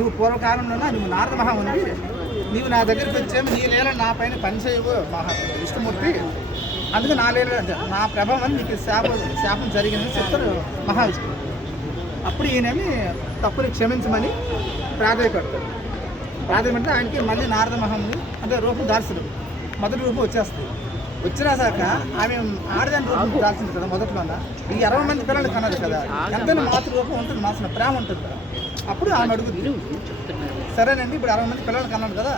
నువ్వు పూర్వకాలంలోనా నువ్వు నారద మహాముని, నీవు నా దగ్గరికి వచ్చేమి నీ లీల నా పైన పనిచేయవు విష్ణుమూర్తి, అందుకు నా లీల నా ప్రభావం నీకు శాపం జరిగిందని చెప్తారు మహావిష్ణువు. అప్పుడు ఈయనేమి తప్పుని క్షమించమని ప్రాధాయపడతాడు. ప్రాధాయపడితే ఆయనకి మళ్ళీ నారద మహాముని అంటే రూపం దాల్చడు, మొదటి రూపం వచ్చేస్తుంది. వచ్చినాక ఆమె ఆడదాని రూపం దాల్చింది కదా మొదట్లోన. ఈ 60 మంది పిల్లలు కన్నది కదా, ఎంతైనా మాతృ రూపం ఉంటుంది, మాసిన ప్రేమ ఉంటుంది కదా. అప్పుడు ఆమె అడుగుతుంది, సరేనండి ఇప్పుడు 60 మంది పిల్లలు కన్నాను కదా,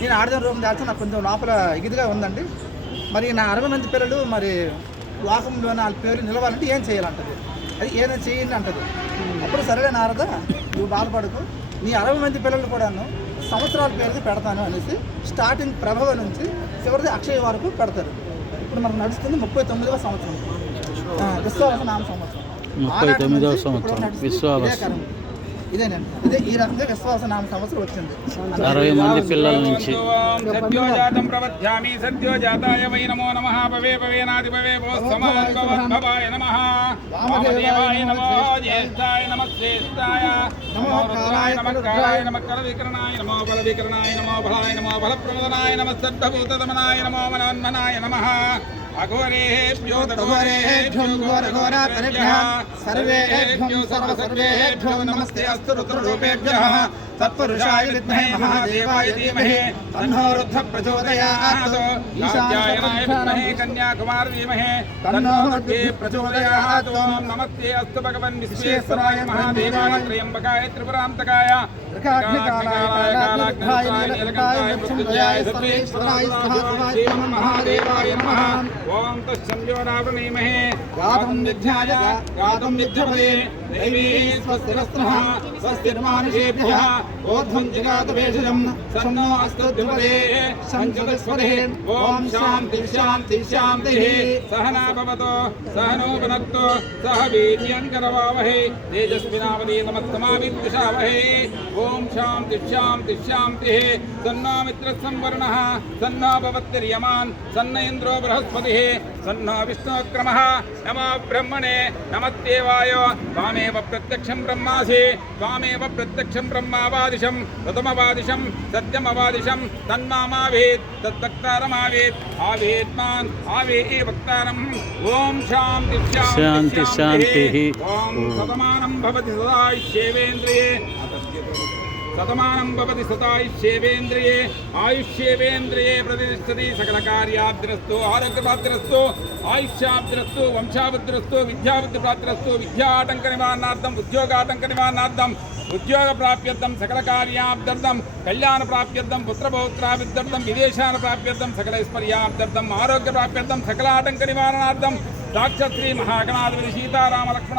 నేను ఆడదాని రూపం దాల్చి నాకు కొంచెం లోపల ఇదిగా ఉందండి, మరి నా 60 మంది పిల్లలు మరి లోకంలో వాళ్ళ పేర్లు నిలవాలంటే ఏం చేయాలంటది. అది ఏదైనా చేయండి అంటది. అప్పుడు సరేలే నారద నువ్వు బాధపడకు, నీ 60 మంది పిల్లలు కూడాను సంవత్సరాల పేరుకి పెడతాను అనేసి స్టార్టింగ్ ప్రభవ నుంచి చివరిది అక్షయ వరకు పెడతారు. ఇప్పుడు మనకు నడుస్తుంది 39వ సంవత్సరం, విశ్వావస నామ సంవత్సరం. 39వ సంవత్సరం విశ్వావస. ఇదేనండి, ఇదే ఈ రకంగా విశ్వాస నామ సంవత్సరం వచ్చింది. 60 మంది పిల్లల నుంచి సద్యోజాతం ప్రవధ్యామి సద్యోజాతాయ వై నమో నమః భవే భవేనాది భవే భవాయ నమః వామదేవాయ నమో జ్యేష్ఠాయ నమః శ్రేష్ఠాయ నమో రుద్రాయ నమః కాలాయ నమః కలవికరణాయ నమో బలవికరణాయ నమో బలాయ నమో బలప్రమదనాయ నమః సర్వభూతదమనాయ నమో మనోన్మనాయ నమః అఘోరేభ్యో తఘోరేభ్యో ఘోరఘోరాతరేభ్యః సర్వేభ్యో సర్వేభ్యో నమస్తే అస్తు రుద్రరూపేభ్యః తత్పురుషాయ విద్మహే మహాదేవాయ ధీమహి తన్నో రుద్రః ప్రచోదయాత్ ఈశాన్యాయ విద్మహే కన్యాకుమారి ధీమహి తన్నో రుద్రః ప్రచోదయాత్ ఓం నమస్తే అస్తు భగవన్ విశ్వేశ్వరాయ మహాదేవాయ త్రయంబకాయ త్రిపురాంతకాయ కాలాగ్నికాయ నీలకంఠాయ మృత్యుంజయాయ సర్వేశ్వరాయ మహాదేవాయ నమః ఓం తస్సంయోరావృణీమహే గాతుం విద్యాయ గాతుం విద్యపదే దేవీ స్వస్తిరస్త్రః స్వస్తిర్మానుషేభ్యః ఓధ్వం జగాత భేషజం సన్నో అస్తు ద్విపదే సంచతస్వరే ఓం శాంతి శాంతి శాంతిః సహనా భవతు సహనో భునక్తు సహ వీర్యం కరవావహై తేజస్వినావధీతమస్తమావిద్విషావహై ఓం శాంతి శాంతి శాంతిః సన్నో మిత్రः సంవర్ణః సన్నో భవత్తిర్యమాన్ సన్న ఇంద్రో బృహస్పతిః సన్నో విష్ణుక్రమః నమో బ్రహ్మణే నమస్తేవాయ త్వామేవ ప్రత్యక్షం బ్రహ్మాసి త్వామేవ ప్రత్యక్షం బ్రహ్మావాదిశం ఋతమవాదిశం సత్యమవాదిశం తన్మామావేత్ తద్వక్తారమావేత్ ఆవేత్మాన్ ఆవే వక్తారం ఓం శాంతి శాంతి శాంతిః ఓం శతమానం భవతి సదాయుష్యేవేంద్రియే శతమానం భవతి సతాయుష్యేవేంద్రియే ఆయుష్యేవేంద్రియే ప్రతిష్టతి సకల కార్యాద్రస్తు ఆరోగ్యప్రాప్తిరస్తు ఆయుష్యాబ్దిరస్తు వంశాబుద్ధిరస్తు విద్యాబుద్ధి ప్రాప్తిరస్తు విద్యాటంక నివారణార్థం ఉద్యోగాటంక నివారణార్థం ఉద్యోగ ప్రాప్యర్థం సకల కార్యాబ్దర్థం కళ్యాణ ప్రాప్యర్థం పుత్రపౌత్రాభిర్థం విదేశాన ప్రాప్యర్థం సకల ఐశ్వర్యాబ్దర్థం ఆరోగ్య ప్రాప్యర్థం సకల ఆటంక నివారణార్థం సాక్షాత్ శ్రీ మహాగణాధిపతి సీతారామ లక్ష్మణ